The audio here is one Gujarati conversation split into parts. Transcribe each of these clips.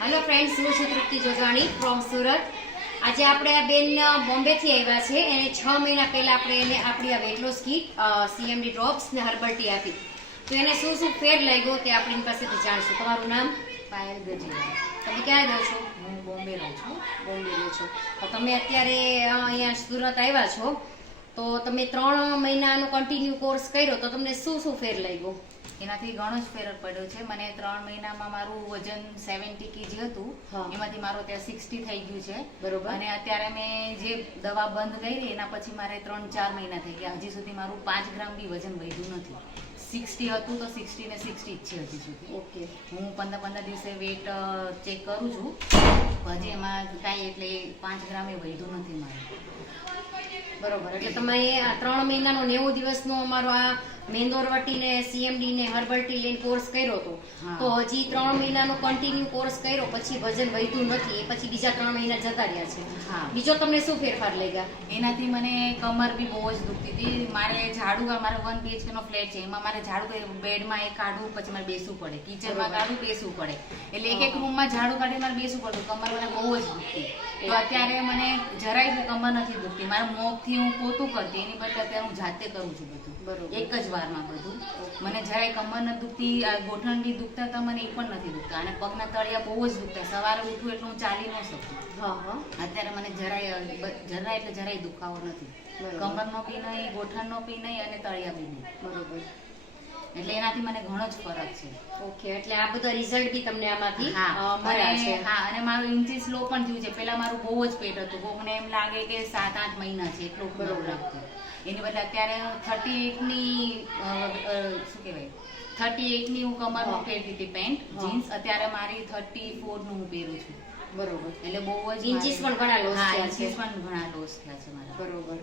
હેલો ફ્રેન્ડ્સ, હું છું તૃપ્તિ જોજાણી ફ્રોમ સુરત. આજે આપણે આ બેન બોમ્બેથી આવ્યા છે. એને 6 મહિના પહેલા આપણે એને આપણી આ weight loss kit CMD drops ને હર્બલ ટી આપી. તો એને શું શું ફેર લાગ્યો તે આપણી પાસેથી જાણશું. તમારું નામ? પાયલ ગજેરા. તમે ક્યાં રહો છો? હું બોમ્બે રહું છું. બોમ્બે રહો છો. તો તમે અત્યારે અહીંયા સુરત આવ્યા છો, તો તમે 3 મહિનાનો કન્ટિન્યુ કોર્સ કર્યો, તો તમને શું શું ફેર લાગ્યો? એનાથી ઘણો જ ફેર પડ્યો છે. મને 3 મહિનામાં મારું વજન 70 kg હતું, એમાંથી મારું અત્યારે 60 થઈ ગયું છે. બરોબર. અને અત્યારે મેં જે દવા બંધ કરી એના પછી મારે 3-4 મહિના થઈ ગયા. હજી સુધી મારું 5 ગ્રામ બી વજન વધ્યું નથી. 60 હતું તો 60 ને 60 જ છે હજી સુધી. ઓકે. હું 15 દિવસે વેટ ચેક કરું છું, હજી એમાં કાંઈ એટલે 5 ગ્રામે વધ્યું નથી મારે. બરોબર. એટલે તમે આ 3 મહિનાનો 90 દિવસનો અમારો આ મેંદોરવટી ને CMD ને હર્બલ ટી લઈને કોર્સ કર્યો હતો, તો હજી 3 મહિનાનો કન્ટિન્યુ કોર્સ કર્યો પછી વજન વધ્યું નથી, એ પછી બીજા 3 મહિના જતા રહ્યા છે. બીજો તમને શું ફેરફાર લાગ્યા? એનાથી મને કમર બી બહુ જ દુખતી હતી. મારે ઝાડુ, મારે 1 BHK નો ફ્લેટ છે, એમાં મારે ઝાડુ બેડમાં એક કાઢવું, પછી મારે બેસવું પડે, કિચનમાં કાઢવું, બેસવું પડે, એટલે એક રૂમમાં ઝાડુ કાઢી મારે બેસવું પડતું. કમર મને બહુ જ દુખતી. તો અત્યારે મને જરાય બી કમર નથી દુખતી. મારા મોગથી હું પોતું કરતી, એની બદલે અત્યારે હું જાતે કરું છું બધું, એક જ વારમાં બધું. મને જરાય કમર નથી દુખતી. આ ગોઠણ બી દુખતા હતા મને, એ પણ નથી દુખતા. અને પગના તળિયા બહુ જ દુખતા. સવારે ઉઠું એટલે હું ચાલી ન શકું. અત્યારે મને જરાય એટલે જરાય દુખાવો નથી. કમરનો બી નહીં, ગોઠણનો બી નહીં, અને તળિયા બી નહીં. બરોબર. એટલે એનાથી મને ઘણો જ ફરક છે. ઓકે. એટલે આ બધા રિઝલ્ટ બી તમને આમાંથી મળ્યા છે. હા, અને મારું ઇન્ચીસ લો પણ થયું છે. પેલા મારું બહુ જ પેટ હતું, મને એમ લાગે કે 7-8 મહિના છે એટલું બરોબર લાગતું. એની બદલે અત્યારે 38 ની શું કહેવાય, 38 ની હું કમરનું પહેરતી હતી પેન્ટ જીન્સ. અત્યારે મારી 34 નું હું પહેરું છું. બરોબર. એટલે બહુ જ ઇન્ચીસ પણ ઘણા લોસ થયા છે. ઇન્ચીસ પણ ઘણા લોસ થયા છે મારા. બરોબર.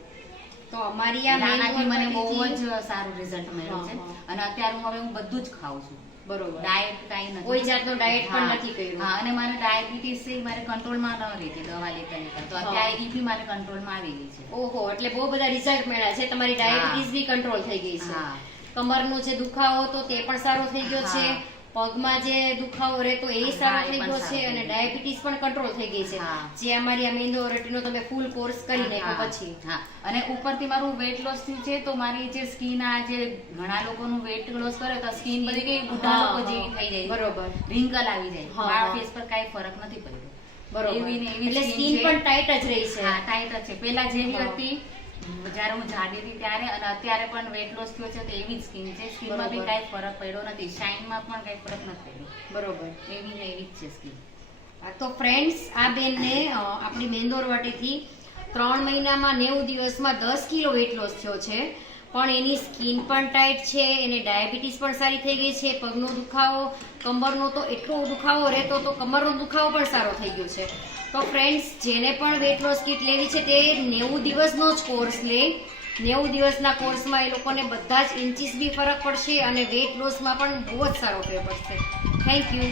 તો અમારી આ નાનાથી મને બહુ જ સારું રિઝલ્ટ મળ્યું છે. અને અત્યારે હવે હું બધું જ ખાઉં છું. બરોબર. ડાયટ કાઈ નથી, કોઈ જાતનો ડાયટ પણ નથી કર્યો. હા, અને મારે ડાયાબિટીસ છે, મારે કંટ્રોલમાં ન રહેતી દવા લેતા. તો અત્યારે ઈ બી મારે કંટ્રોલમાં આવી ગઈ છે. ઓહો, એટલે બહુ બધા રિઝલ્ટ મળ્યા છે. તમારી ડાયાબિટીસ બી કંટ્રોલ થઈ ગઈ છે. કમરનો જે દુખાવો હતો તે પણ સારો થઈ ગયો છે. પગમાં જે દુખાવો રહેતો એ સારો થઈ ગયો છે. અને ડાયાબિટીસ પણ કંટ્રોલ થઈ ગઈ છે, જે અમારી આ મેંદોરટીનો તમે ફૂલ કોર્સ કરી નાખ્યો પછી. હા, અને ઉપરથી મારું વેટ લોસ થયું છે, તો મારી જે સ્કિન, આ જે ઘણા લોકોનું વેટ લોસ કરે તો સ્કિન બધી કઈ બુઢા લોકો જેવી થઈ જાય. બરોબર. રિંકલ આવી જાય. મારા ફેસ પર કાઈ ફરક નથી પડ્યો. બરોબર. એવી ને એવી એટલે સ્કિન પણ ટાઈટ જ રહી છે. હા, ટાઈટ જ છે. પેલા જેવી હતી જયારે હું જાડી હતી ત્યારે, અને અત્યારે પણ વેટ લોસ થયો છે તો એવી જ સ્કિન છે. સ્કિનમાં બી કાંઈ ફરક પડ્યો નથી. શાઇનમાં પણ કાંઈ ફરક નથી પડ્યો. બરોબર. એવી ને એવી જ છે સ્કિન. તો ફ્રેન્ડ્સ, આ બેનને આપણી મેંદોરવાટીથી 3 મહિનામાં 90 દિવસમાં 10 કિલો વેટ લોસ થયો છે. પણ એની સ્કિન પણ ટાઈટ છે, એને ડાયાબિટીસ પણ સારી થઈ ગઈ છે. પગનો દુખાવો, કમરનો તો એટલો દુખાવો રહેતો તો કમરનો દુખાવો પણ સારો થઈ ગયો છે. તો ફ્રેન્ડ્સ, જેને પણ વેટ લોસ કીટ લેવી છે તે 90 દિવસનો જ કોર્સ લે. 90 દિવસના કોર્સમાં એ લોકોને બધા જ ઇન્ચીસ બી ફરક પડશે, અને વેટ લોસમાં પણ બહુ જ સારો ફેર પડશે. Thank you.